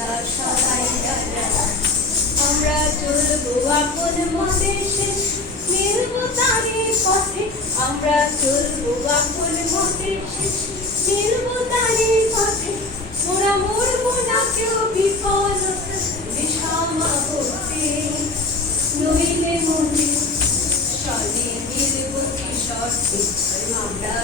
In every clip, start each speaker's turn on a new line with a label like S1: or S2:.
S1: আমরা সবাই আমরা চলবো আপন মতে শেষ তারই পথে আমরা চলবো আপন মতে শেষ তারই পথে মোরা মরবো না কেউ বিফল বিষমা করতে নইলে মনে সনে মিলবো কি শর্তে আমরা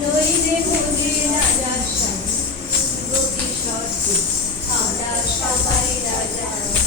S1: নইলে রাজা গতি শর্তে আমরা সবাই রাজা